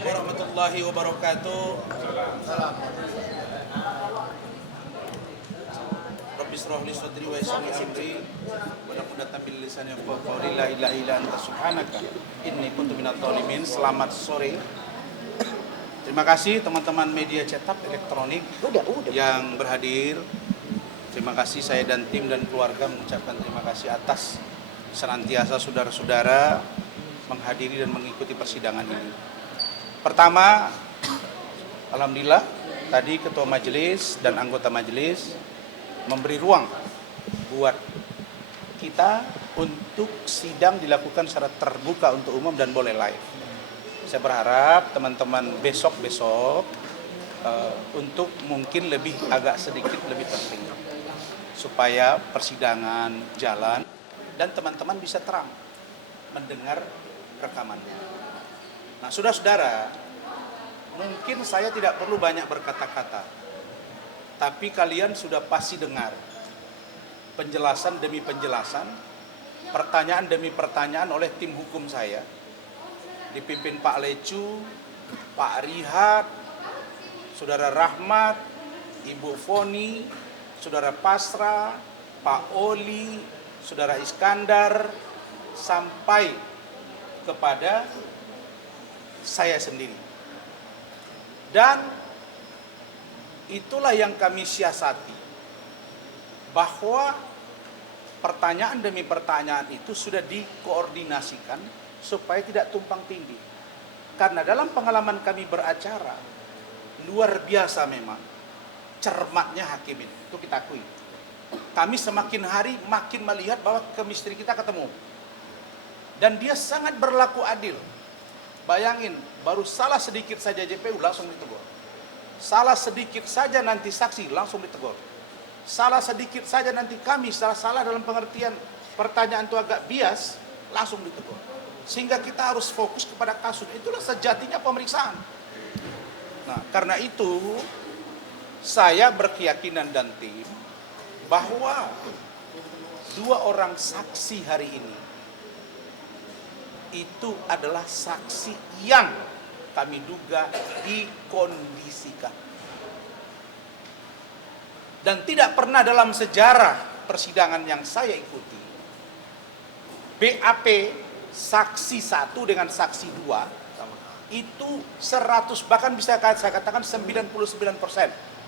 warahmatullahi wabarakatuh. Rabbi shrah li sadri wa yassir li amri wa laqad bil lisani yafqahu qawli la ilaha illa anta subhanaka inni kuntu minadh dhalimin. Selamat sore. Terima kasih teman-teman media cetak elektronik yang berhadir. Terima kasih saya dan tim dan keluarga mengucapkan terima kasih atas senantiasa saudara-saudara menghadiri dan mengikuti persidangan ini. Pertama, alhamdulillah tadi ketua majelis dan anggota majelis memberi ruang buat kita untuk sidang dilakukan secara terbuka untuk umum dan boleh live. Saya berharap teman-teman besok-besok untuk mungkin agak sedikit lebih penting supaya persidangan jalan dan teman-teman bisa terang mendengar rekamannya. Nah, saudara-saudara, mungkin saya tidak perlu banyak berkata-kata, tapi kalian sudah pasti dengar penjelasan demi penjelasan, pertanyaan demi pertanyaan oleh tim hukum saya, dipimpin Pak Lecu, Pak Rihat, Saudara Rahmat, Ibu Foni, Saudara Pasra, Pak Oli, Saudara Iskandar, sampai kepada saya sendiri. Dan itulah yang kami siasati, bahwa pertanyaan demi pertanyaan itu sudah dikoordinasikan supaya tidak tumpang tindih. Karena dalam pengalaman kami beracara, luar biasa memang cermatnya hakim ini, itu kita akui. Kami semakin hari makin melihat bahwa kemistri kita ketemu. Dan dia sangat berlaku adil. Bayangin, baru salah sedikit saja JPU langsung ditegur. Salah sedikit saja nanti saksi langsung ditegur. Salah sedikit saja nanti kami salah dalam pengertian pertanyaan itu agak bias, langsung ditegur. Sehingga kita harus fokus kepada kasus. Itulah sejatinya pemeriksaan. Nah, karena itu saya berkeyakinan dan tim bahwa 2 orang saksi hari ini itu adalah saksi yang kami duga dikondisikan. Dan tidak pernah dalam sejarah persidangan yang saya ikuti, BAP saksi 1 dengan saksi 2 itu 100, bahkan bisa saya katakan 99%,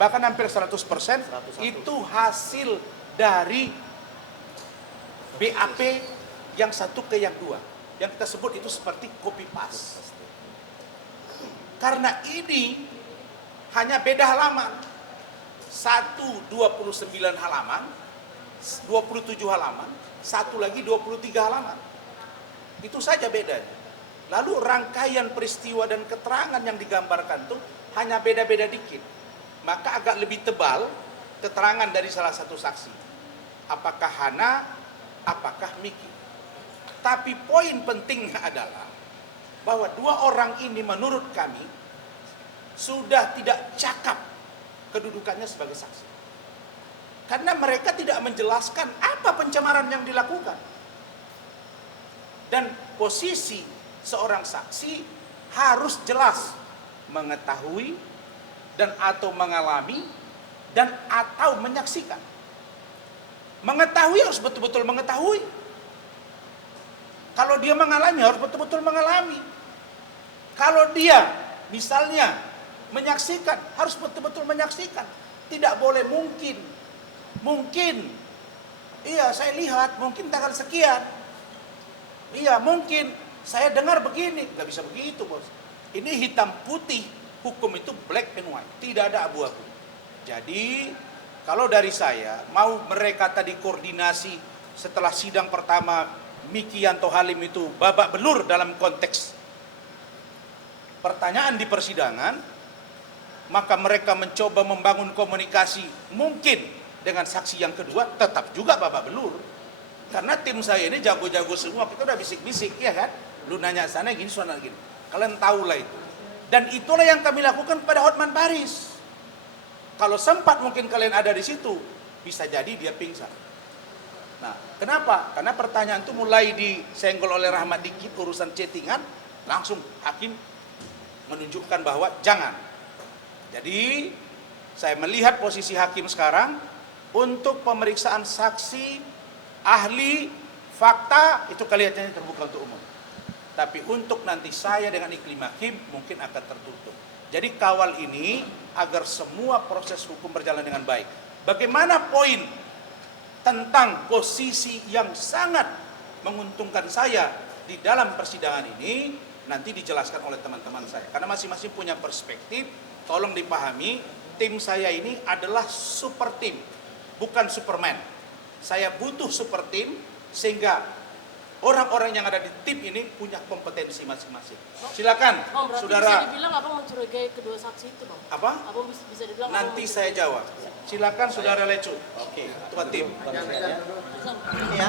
bahkan hampir 100% itu hasil dari BAP yang satu ke yang 2. Yang kita sebut itu seperti copy paste. Karena ini hanya beda halaman. 29 halaman, 27 halaman, satu lagi 23 halaman. Itu saja bedanya. Lalu rangkaian peristiwa dan keterangan yang digambarkan itu hanya beda-beda dikit. Maka agak lebih tebal keterangan dari salah satu saksi. Apakah Hana, apakah Miki. Tapi poin pentingnya adalah bahwa 2 orang ini menurut kami sudah tidak cakap kedudukannya sebagai saksi. Karena mereka tidak menjelaskan apa pencemaran yang dilakukan. Dan posisi seorang saksi harus jelas mengetahui dan atau mengalami dan atau menyaksikan. Mengetahui harus betul-betul mengetahui. Kalau dia mengalami harus betul-betul mengalami. Kalau dia misalnya menyaksikan harus betul-betul menyaksikan. Tidak boleh mungkin. Iya saya lihat mungkin tanggal sekian. Iya mungkin saya dengar begini. Gak bisa begitu bos. Ini hitam putih. Hukum itu black and white. Tidak ada abu-abu. Jadi kalau dari saya mau mereka tadi koordinasi setelah sidang pertama Miki Yanto Halim itu babak belur dalam konteks pertanyaan di persidangan, maka mereka mencoba membangun komunikasi mungkin dengan saksi yang kedua tetap juga babak belur. Karena tim saya ini jago-jago semua, kita udah bisik-bisik ya kan. Lu nanya sana gini, sana gini. Kalian tahulah itu. Dan itulah yang kami lakukan pada Hotman Paris. Kalau sempat mungkin kalian ada di situ, bisa jadi dia pingsan. Nah, kenapa? Karena pertanyaan itu mulai disenggol oleh Rahmat dikit urusan chattingan, langsung hakim menunjukkan bahwa jangan. Jadi saya melihat posisi hakim sekarang untuk pemeriksaan saksi, ahli, fakta itu kelihatannya terbuka untuk umum. Tapi untuk nanti saya dengan Iklim Hakim mungkin akan tertutup. Jadi kawal ini agar semua proses hukum berjalan dengan baik. Bagaimana poin tentang posisi yang sangat menguntungkan saya di dalam persidangan ini nanti dijelaskan oleh teman-teman saya. Karena masing-masing punya perspektif, tolong dipahami, tim saya ini adalah super tim, bukan Superman. Saya butuh super tim sehingga orang-orang yang ada di tim ini punya kompetensi masing-masing. Silakan, berarti saudara. bisa dibilang abang mencurigai kedua saksi itu, Bang? Apa? Abang bisa dibilang Nanti saya jawab. Silakan, saudara Lecu. Oke, ketua tim. Ini ya,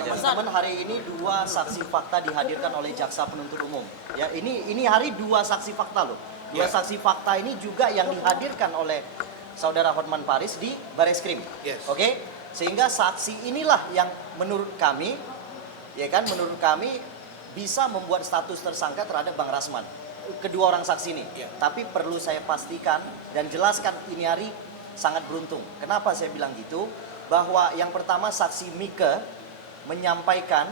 teman-teman, hari ini 2 saksi fakta dihadirkan oleh jaksa penuntut umum. Ya, ini hari 2 saksi fakta loh. 2 Ya. saksi fakta ini juga yang dihadirkan oleh saudara Hotman Paris di Bareskrim. Yes. Oke, sehingga saksi inilah yang menurut kami, ya kan, menurut kami bisa membuat status tersangka terhadap Bang Rasman. Kedua orang saksi ini. Ya. Tapi perlu saya pastikan dan jelaskan ini hari sangat beruntung. Kenapa saya bilang gitu? Bahwa yang pertama saksi Mika menyampaikan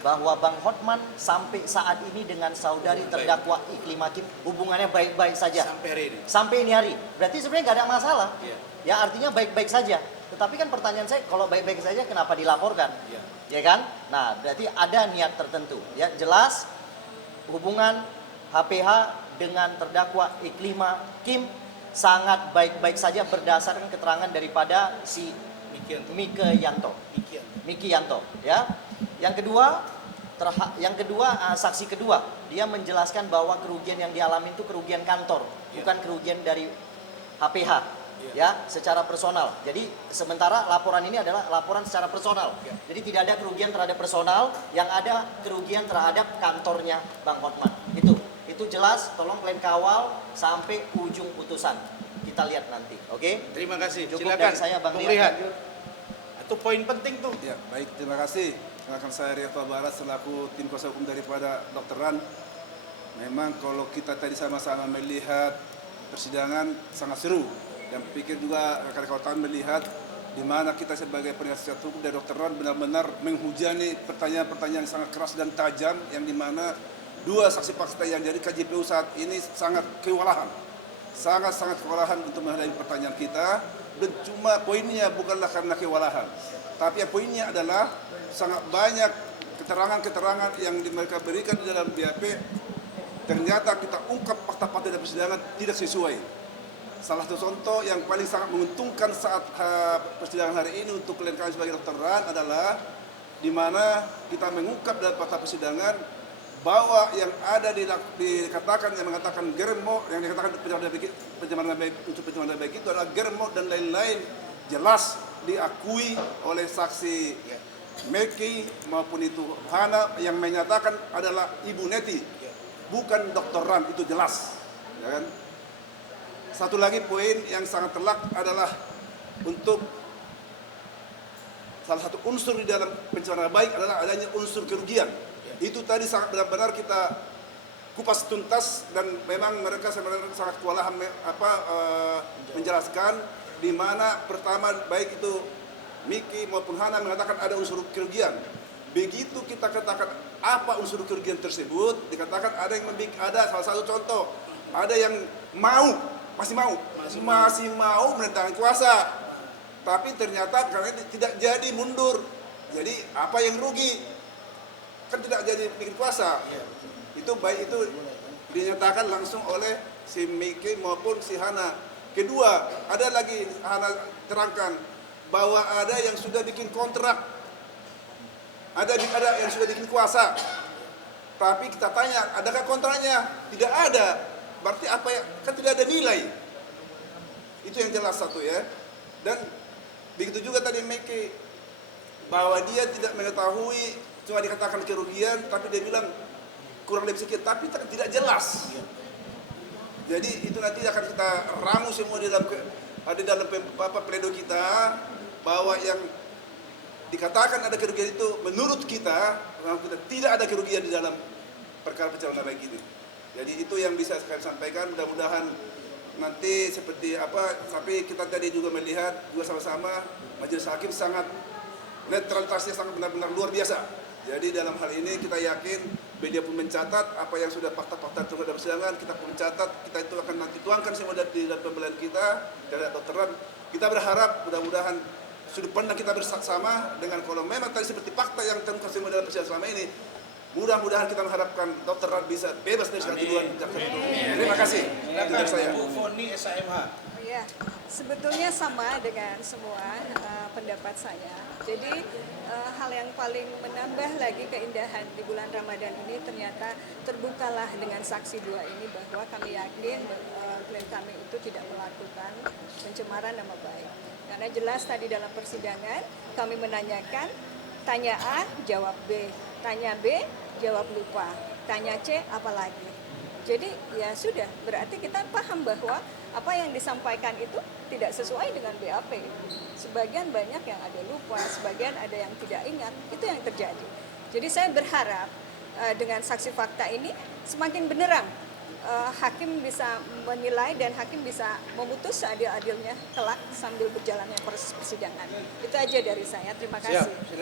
bahwa Bang Hotman sampai saat ini dengan saudari terdakwa Iklim Hakim hubungannya baik-baik saja. Sampai hari ini. Sampai ini hari. Berarti sebenarnya nggak ada masalah. Ya. Ya, artinya baik-baik saja. Tetapi kan pertanyaan saya, kalau baik-baik saja kenapa dilaporkan? Ya. Ya kan? Nah, berarti ada niat tertentu. Ya, jelas hubungan HPH dengan terdakwa Iklim Hakim sangat baik-baik saja berdasarkan keterangan daripada si Mikian. Miki Yanto, ya. Yang kedua, saksi kedua, dia menjelaskan bahwa kerugian yang dialami itu kerugian kantor, bukan kerugian dari HPH, ya, secara personal. Jadi sementara laporan ini adalah laporan secara personal. Jadi tidak ada kerugian terhadap personal, yang ada kerugian terhadap kantornya Bang Hotman. Itu jelas, tolong kalian kawal sampai ujung putusan. Kita lihat nanti, oke? Terima kasih. Cukup Silakan, dari saya, Bang Bung Rian. Rihan. Itu poin penting tuh. Ya, baik, terima kasih. Silakan saya Riyatul Barat selaku tim kuasa hukum daripada Dr. Ran. Memang kalau kita tadi sama-sama melihat persidangan sangat seru dan pikir juga rekan-rekan melihat di mana kita sebagai penasihat hukum dari Dr. Ran benar-benar menghujani pertanyaan-pertanyaan yang sangat keras dan tajam yang di mana 2 saksi fakta yang jadi KJPU saat ini sangat kewalahan. Sangat-sangat kewalahan untuk menghadapi pertanyaan kita. Dan cuma poinnya bukanlah karena kewalahan, tapi poinnya adalah sangat banyak keterangan-keterangan yang mereka berikan di dalam BAP. Ternyata kita ungkap fakta-fakta dalam persidangan tidak sesuai. Salah satu contoh yang paling sangat menguntungkan saat persidangan hari ini untuk klien kami sebagai Dr. Ran adalah di mana kita mengungkap dalam fakta persidangan bahwa yang ada dikatakan yang mengatakan germo, yang dikatakan pencemaran nama baik itu adalah germo dan lain-lain, jelas diakui oleh saksi Meki maupun itu Hana yang menyatakan adalah Ibu Neti, bukan Dr. Ran, itu jelas, ya kan? Satu lagi poin yang sangat telak adalah untuk salah satu unsur di dalam pencemaran nama baik adalah adanya unsur kerugian. Itu tadi sangat benar-benar kita kupas tuntas dan memang mereka sebenarnya sangat kewalahan menjelaskan di mana pertama baik itu Miki maupun Hana mengatakan ada unsur kerugian. Begitu kita katakan apa unsur kerugian tersebut, dikatakan ada yang ada salah satu contoh, ada yang masih mau menentang kuasa, tapi ternyata karena tidak jadi mundur. Jadi apa yang rugi? Kan tidak jadi bikin kuasa. Itu baik itu dinyatakan langsung oleh si Miki maupun si Hana. Kedua, ada lagi Hana terangkan bahwa ada yang sudah bikin kontrak, ada yang sudah bikin kuasa. Tapi kita tanya, adakah kontraknya? Tidak ada. Berarti apa ya? Kan tidak ada nilai. Itu yang jelas satu ya. Dan begitu juga tadi Miki bahwa dia tidak mengetahui, cuma dikatakan kerugian, tapi dia bilang kurang lebih sekian, tapi tidak jelas. Jadi itu nanti akan kita ramu semua di dalam pledoi kita, bahwa yang dikatakan ada kerugian itu menurut kita tidak ada kerugian di dalam perkara pencemaran nama baik ini. Jadi itu yang bisa saya sampaikan, mudah-mudahan nanti seperti apa, tapi kita tadi juga melihat juga sama-sama majelis hakim sangat netralitasnya sangat benar-benar luar biasa. Jadi dalam hal ini kita yakin media pun mencatat apa yang sudah fakta-fakta itu dalam persidangan, kita pun mencatat, kita itu akan nanti tuangkan semua di dalam pembelahan kita dari Dr. Ran. Kita berharap mudah-mudahan sudut pandang kita bersama dengan kalau memang tadi seperti fakta yang terungkap semua dalam persidangan selama ini, mudah-mudahan kita mengharapkan Dr. Ran bisa bebas dari segala tuduhan jaksa penuntut umum. Terima kasih. Itu dari saya. Bu Foni SAMH. Ya, sebetulnya sama dengan semua pendapat saya. Jadi hal yang paling menambah lagi keindahan di bulan Ramadan ini ternyata terbukalah dengan saksi dua ini bahwa kami yakin klien kami itu tidak melakukan pencemaran nama baik. Karena jelas tadi dalam persidangan kami menanyakan, tanya A jawab B, tanya B jawab lupa, tanya C apalagi. Jadi ya sudah, berarti kita paham bahwa apa yang disampaikan itu tidak sesuai dengan BAP. Sebagian banyak yang ada lupa, sebagian ada yang tidak ingat, itu yang terjadi. Jadi saya berharap dengan saksi fakta ini semakin benderang hakim bisa menilai dan hakim bisa memutus seadil-adilnya kelak sambil berjalannya proses persidangan. Itu aja dari saya, terima kasih. Siap.